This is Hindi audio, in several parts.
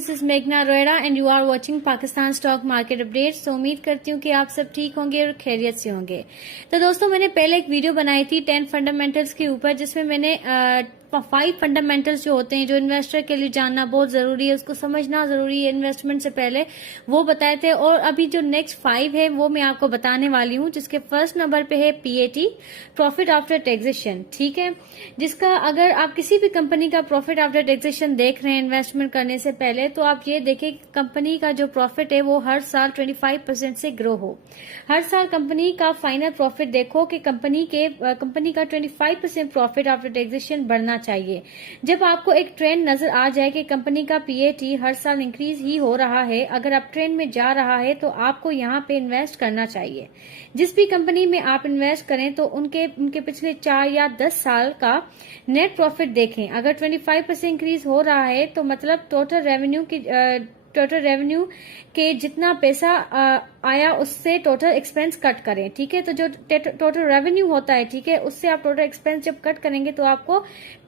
दिस इज मेघना Roeda and you are watching Pakistan stock market updates. तो उम्मीद करती हूँ कि आप सब ठीक होंगे और खैरियत से होंगे। तो दोस्तों, मैंने पहले एक वीडियो बनाई थी 10 फंडामेंटल्स के ऊपर, जिसमें मैंने 5 फंडामेंटल्स जो होते हैं, जो इन्वेस्टर के लिए जानना बहुत जरूरी है, उसको समझना जरूरी है इन्वेस्टमेंट से पहले, वो बताए थे। और अभी जो नेक्स्ट 5 है वो मैं आपको बताने वाली हूँ, जिसके फर्स्ट नंबर पे है पीएटी, प्रॉफिट आफ्टर टैक्सेशन। ठीक है, जिसका अगर आप किसी भी कंपनी का प्रॉफिट आफ्टर टैक्सेशन देख रहे हैं इन्वेस्टमेंट करने से पहले, तो आप ये देखें कि कंपनी का जो प्रॉफिट है वो हर साल 25% से ग्रो हो। हर साल कंपनी का फाइनल प्रॉफिट देखो कि कंपनी का 25% प्रॉफिट आफ्टर टैक्सेशन बढ़ना चाहिए। जब आपको एक ट्रेंड नजर आ जाए कि कंपनी का पीएटी हर साल इंक्रीज ही हो रहा है, अगर आप ट्रेंड में जा रहा है, तो आपको यहाँ पे इन्वेस्ट करना चाहिए। जिस भी कंपनी में आप इन्वेस्ट करें तो उनके पिछले 4 या 10 साल का नेट प्रॉफिट देखें। अगर 25% इंक्रीज हो रहा है तो मतलब टोटल रेवेन्यू के जितना पैसा आया उससे टोटल एक्सपेंस कट करें। ठीक है, तो जो टोटल रेवेन्यू होता है, ठीक है, उससे आप टोटल एक्सपेंस जब कट करेंगे तो आपको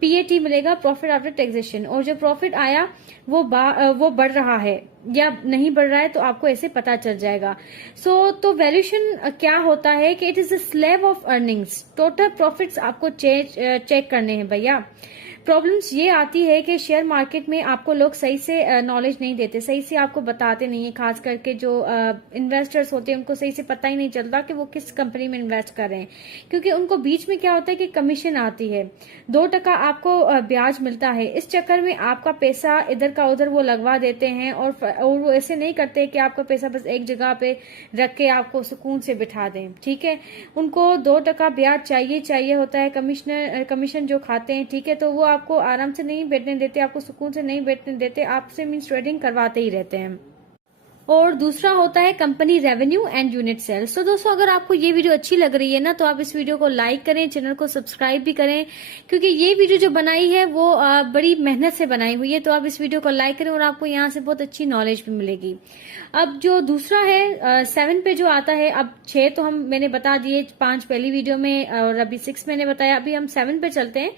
पीएटी मिलेगा, प्रॉफिट आफ्टर टैक्सेशन। और जो प्रॉफिट आया वो बढ़ रहा है या नहीं बढ़ रहा है तो आपको ऐसे पता चल जाएगा। तो वैल्यूएशन क्या होता है कि it is a slab of earnings. Total profits आपको चेक करने हैं भैया। प्रॉब्लम्स ये आती है कि शेयर मार्केट में आपको लोग सही से नॉलेज नहीं देते, सही से आपको बताते नहीं है। खास करके जो इन्वेस्टर्स होते हैं उनको सही से पता ही नहीं चलता कि वो किस कंपनी में इन्वेस्ट कर रहे हैं, क्योंकि उनको बीच में क्या होता है कि कमीशन आती है, 2% आपको ब्याज मिलता है। इस चक्कर में आपका पैसा इधर का उधर वो लगवा देते हैं और वो ऐसे नहीं करते कि आपका पैसा बस एक जगह पे रख के आपको सुकून से बिठा दें। ठीक है, उनको 2% ब्याज चाहिए होता है, कमीशन जो खाते हैं। ठीक है, तो वो आपको आराम से नहीं बैठने देते, आपको सुकून से नहीं बैठने देते, आपसे मींस ट्रेडिंग करवाते ही रहते हैं। और दूसरा होता है company revenue and unit sales. तो दोस्तों, अगर आपको ये वीडियो अच्छी लग रही है ना, तो आप इस वीडियो को लाइक करें, चैनल को सब्सक्राइब भी करें, क्योंकि ये वीडियो जो बनाई है वो बड़ी मेहनत से बनाई हुई है। तो आप इस वीडियो को लाइक करें और आपको यहाँ से बहुत अच्छी नॉलेज भी मिलेगी। अब जो दूसरा है 7 पे जो आता है, अब 6 तो मैंने बता दिए 5 पहली वीडियो में, और अभी 6 मैंने बताया। अभी हम 7 पे चलते हैं,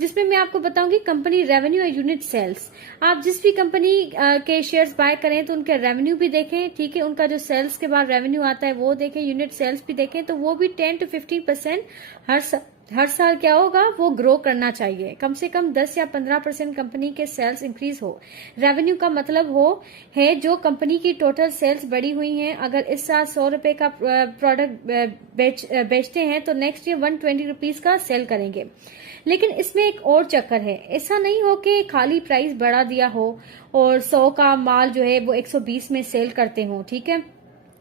जिसमें मैं आपको बताऊंगी कंपनी रेवेन्यू और यूनिट सेल्स। आप जिस भी कंपनी के शेयर्स बाय करें तो उनके रेवेन्यू भी देखें। ठीक है, उनका जो सेल्स के बाद रेवेन्यू आता है वो देखें, यूनिट सेल्स भी देखें, तो वो भी 10 to 15% हर साल क्या होगा, वो ग्रो करना चाहिए। कम से कम 10 या 15% कंपनी के सेल्स इंक्रीज हो। रेवेन्यू का मतलब है जो कंपनी की टोटल सेल्स बढ़ी हुई हैं। अगर इस साल 100 रुपए का प्रोडक्ट बेचते हैं तो नेक्स्ट ईयर 120 रुपीज का सेल करेंगे। लेकिन इसमें एक और चक्कर है, ऐसा नहीं हो कि खाली प्राइस बढ़ा दिया हो और 100 का माल जो है वो 120 में सेल करते हो। ठीक है,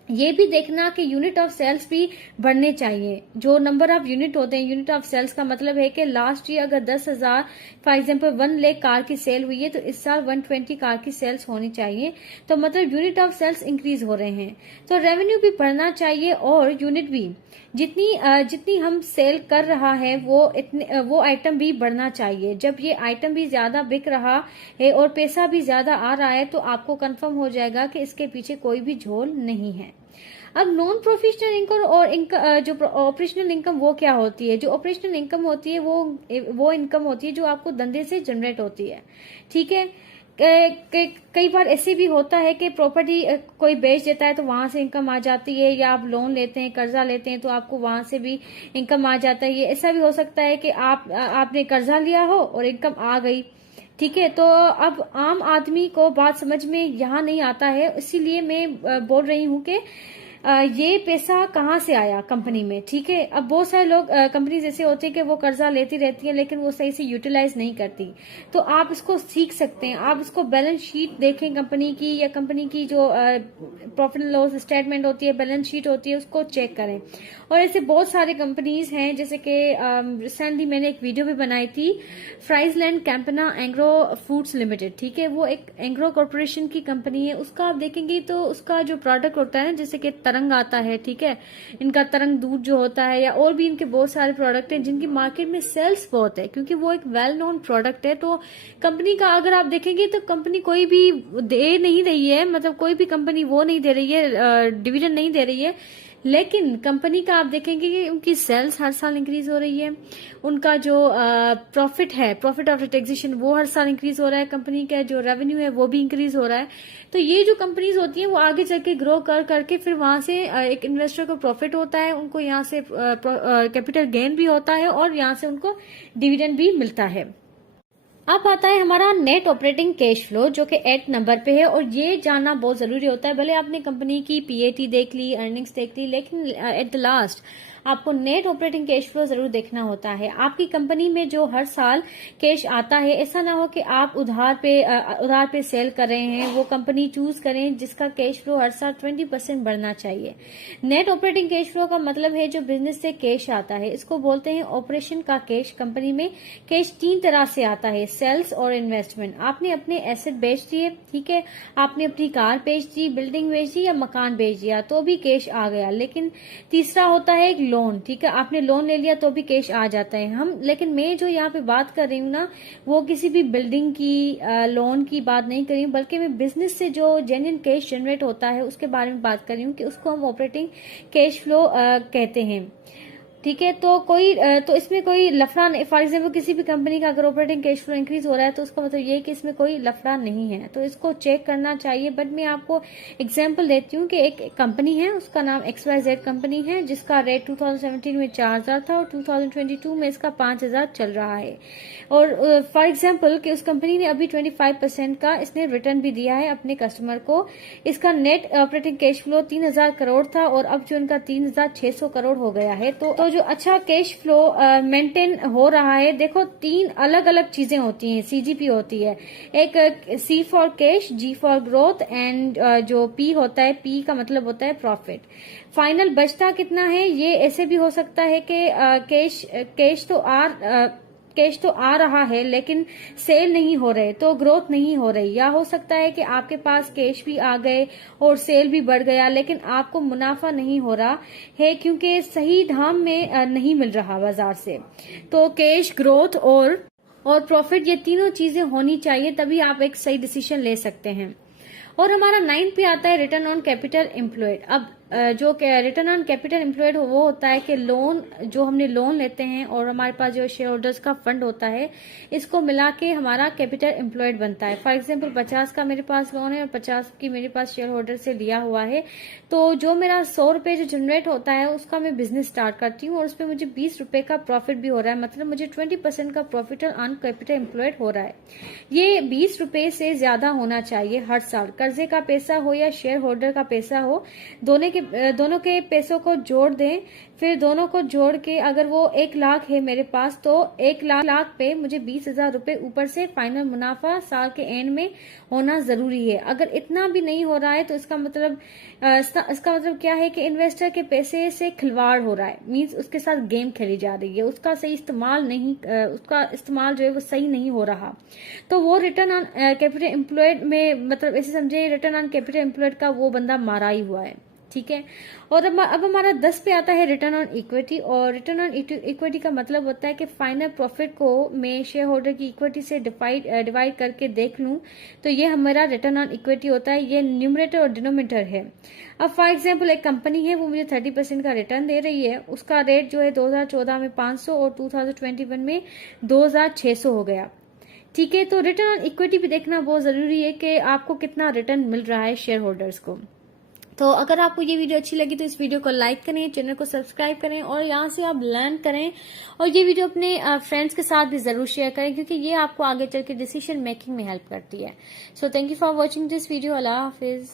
ये भी देखना कि यूनिट ऑफ सेल्स भी बढ़ने चाहिए। जो नंबर ऑफ यूनिट होते हैं, यूनिट ऑफ सेल्स का मतलब है कि लास्ट ईयर अगर 10,000 फॉर एग्जांपल 1 लाख कार की सेल हुई है, तो इस साल 120 कार की सेल्स होनी चाहिए। तो मतलब यूनिट ऑफ सेल्स इंक्रीज हो रहे हैं, तो रेवेन्यू भी बढ़ना चाहिए और यूनिट भी। जितनी हम सेल कर रहा है वो आइटम भी बढ़ना चाहिए। जब ये आइटम भी ज्यादा बिक रहा है और पैसा भी ज्यादा आ रहा है, तो आपको कंफर्म हो जाएगा कि इसके पीछे कोई भी झोल नहीं है। अब नॉन प्रोफेशनल इनकम और जो ऑपरेशनल इनकम वो क्या होती है? जो ऑपरेशनल इनकम होती है वो इनकम होती है जो आपको धंधे से जनरेट होती है। ठीक है, कई बार ऐसे भी होता है कि प्रॉपर्टी कोई बेच देता है तो वहां से इनकम आ जाती है, या आप लोन लेते हैं, कर्जा लेते हैं, तो आपको वहां से भी इनकम आ जाता है। ऐसा भी हो सकता है कि आपने कर्जा लिया हो और इनकम आ गई। ठीक है, तो अब आम आदमी को बात समझ में यहाँ नहीं आता है, इसीलिए मैं बोल रही हूँ कि ये पैसा कहाँ से आया कंपनी में। ठीक है, अब बहुत सारे लोग कंपनीज ऐसे होते हैं कि वो कर्जा लेती रहती है लेकिन वो सही से यूटिलाइज नहीं करती। तो आप इसको सीख सकते हैं, आप इसको बैलेंस शीट देखें कंपनी की, या कंपनी की जो प्रॉफिट एंड लॉस स्टेटमेंट होती है, बैलेंस शीट होती है, उसको चेक करें। और ऐसे बहुत सारे कंपनीज हैं, जैसे कि रिसेंटली मैंने एक वीडियो भी बनाई थी, फ्राइजलैंड कैंपना एग्रो फूड्स लिमिटेड। ठीक है, वो एक एग्रो कॉर्पोरेशन की कंपनी है। उसका आप देखेंगे तो उसका जो प्रोडक्ट होता है, जैसे कि तरंग आता है, ठीक है, इनका तरंग दूध जो होता है, या और भी इनके बहुत सारे प्रोडक्ट हैं जिनकी मार्केट में सेल्स बहुत है, क्योंकि वो एक वेल नोन प्रोडक्ट है। तो कंपनी का अगर आप देखेंगे तो कंपनी कोई भी दे नहीं रही है, मतलब कोई भी कंपनी वो नहीं दे रही है, डिविडेंड नहीं दे रही है, लेकिन कंपनी का आप देखेंगे कि उनकी सेल्स हर साल इंक्रीज हो रही है, उनका जो प्रॉफिट है, प्रॉफिट आफ्टर टैक्सेशन, वो हर साल इंक्रीज हो रहा है, कंपनी का जो रेवेन्यू है वो भी इंक्रीज हो रहा है। तो ये जो कंपनीज होती है वो आगे चल के ग्रो कर करके फिर वहां से एक इन्वेस्टर को प्रॉफिट होता है, उनको यहाँ से कैपिटल गेन भी होता है और यहाँ से उनको डिविडेंड भी मिलता है। अब आता है हमारा नेट ऑपरेटिंग कैश फ्लो, जो कि 8 नंबर पे है, और ये जानना बहुत जरूरी होता है। भले आपने कंपनी की पीएटी देख ली, अर्निंग्स देख ली, लेकिन एट द लास्ट आपको नेट ऑपरेटिंग कैश फ्लो जरूर देखना होता है। आपकी कंपनी में जो हर साल कैश आता है, ऐसा ना हो कि आप उधार पे सेल कर रहे हैं, वो कंपनी चूज करें जिसका कैश फ्लो हर साल 20% बढ़ना चाहिए। नेट ऑपरेटिंग कैश फ्लो का मतलब है जो बिजनेस से कैश आता है, इसको बोलते हैं ऑपरेशन का कैश। कंपनी में कैश 3 तरह से आता है, सेल्स और इन्वेस्टमेंट। आपने अपने एसेट बेच दिए, ठीक है, आपने अपनी कार बेच दी, बिल्डिंग बेच दी या मकान बेच दिया, तो भी कैश आ गया। लेकिन तीसरा होता है एक लोन, ठीक है, आपने लोन ले लिया तो भी कैश आ जाता है। लेकिन मैं जो यहाँ पे बात कर रही हूँ ना, वो किसी भी बिल्डिंग की लोन की बात नहीं कर रही हूँ, बल्कि मैं बिजनेस से जो जेन्युइन कैश जनरेट होता है उसके बारे में बात कर रही हूँ कि उसको हम ऑपरेटिंग कैश फ्लो कहते हैं। ठीक है, तो इसमें कोई लफड़ा नहीं। फॉर एग्जाम्पल किसी भी कंपनी का अगर ऑपरेटिंग कैश फ्लो इंक्रीज हो रहा है तो उसका मतलब ये है कि इसमें कोई लफड़ा नहीं है, तो इसको चेक करना चाहिए। बट मैं आपको एग्जांपल देती हूँ कि एक कंपनी है, उसका नाम XYZ कंपनी है, जिसका रेट 2017 में 4000 था और 2022 में इसका 5000 चल रहा है। और फॉर एग्जाम्पल कि उस कंपनी ने अभी 25% का इसने रिटर्न भी दिया है अपने कस्टमर को। इसका net operating cash flow 3000 crore था और अब जो उनका 3600 करोड़ हो गया है। तो जो अच्छा कैश फ्लो मेंटेन हो रहा है, देखो 3 अलग अलग चीजें होती हैं, CGP होती है। एक C for cash, G for growth and जो P होता है, P का मतलब होता है प्रॉफिट। फाइनल बचता कितना है, ये ऐसे भी हो सकता है कि कैश तो आ रहा है लेकिन सेल नहीं हो रहे, तो ग्रोथ नहीं हो रही। या हो सकता है कि आपके पास कैश भी आ गए और सेल भी बढ़ गया, लेकिन आपको मुनाफा नहीं हो रहा है क्योंकि सही दाम में नहीं मिल रहा बाजार से। तो कैश, ग्रोथ और प्रॉफिट, ये तीनों चीजें होनी चाहिए, तभी आप एक सही डिसीजन ले सकते हैं। और हमारा 9 पे आता है रिटर्न ऑन कैपिटल एम्प्लॉयड। अब जो रिटर्न ऑन कैपिटल एम्प्लॉयड वो होता है कि लोन, जो हमने लोन लेते हैं और हमारे पास जो शेयर होल्डर्स का फंड होता है, इसको मिला के हमारा कैपिटल एम्प्लॉयड बनता है। फॉर एग्जांपल 50 का मेरे पास लोन है और 50 की मेरे पास शेयर होल्डर से लिया हुआ है, तो जो मेरा 100 रुपए जो जनरेट होता है उसका मैं बिजनेस स्टार्ट करती हूँ और उसपे मुझे 20 रुपए का प्रॉफिट भी हो रहा है, मतलब मुझे 20% का प्रॉफिट ऑन कैपिटल एम्प्लॉयड हो रहा है। ये 20 रुपए से ज्यादा होना चाहिए हर साल। कर्जे का पैसा हो या शेयर होल्डर का पैसा हो, दोनों के पैसों को जोड़ दें, फिर दोनों को जोड़ के अगर वो 1 लाख है मेरे पास, तो 1 लाख पे मुझे 20,000 रुपए ऊपर से फाइनल मुनाफा साल के एंड में होना जरूरी है। अगर इतना भी नहीं हो रहा है तो इसका मतलब क्या है कि इन्वेस्टर के पैसे से खिलवाड़ हो रहा है, मींस उसके साथ गेम खेली जा रही है, उसका इस्तेमाल जो है वो सही नहीं हो रहा। तो वो रिटर्न ऑन कैपिटल एम्प्लॉयड में, मतलब ऐसे समझे रिटर्न ऑन कैपिटल एम्प्लॉयड का वो बंदा मारा ही हुआ है, ठीक है। और अब हमारा 10 पे आता है रिटर्न ऑन इक्विटी। और रिटर्न ऑन इक्विटी का मतलब होता है कि फाइनल प्रॉफिट को मैं शेयर होल्डर की इक्विटी से डिवाइड करके देख लूं, तो ये हमारा रिटर्न ऑन इक्विटी होता है। ये न्यूमरेटर और डिनोमिनेटर है। अब फॉर एग्जांपल एक कंपनी है, वो मुझे 30% का रिटर्न दे रही है, उसका रेट जो है 2014 में 500 और 2021 में 2600 हो गया, ठीक है। तो रिटर्न ऑन इक्विटी भी देखना बहुत जरूरी है कि आपको कितना रिटर्न मिल रहा है शेयर होल्डर्स को। तो अगर आपको ये वीडियो अच्छी लगी तो इस वीडियो को लाइक करें, चैनल को सब्सक्राइब करें और यहाँ से आप लर्न करें, और ये वीडियो अपने फ्रेंड्स के साथ भी जरूर शेयर करें क्योंकि ये आपको आगे चल के डिसीजन मेकिंग में हेल्प करती है। So thank you for watching this video. Allah Hafiz.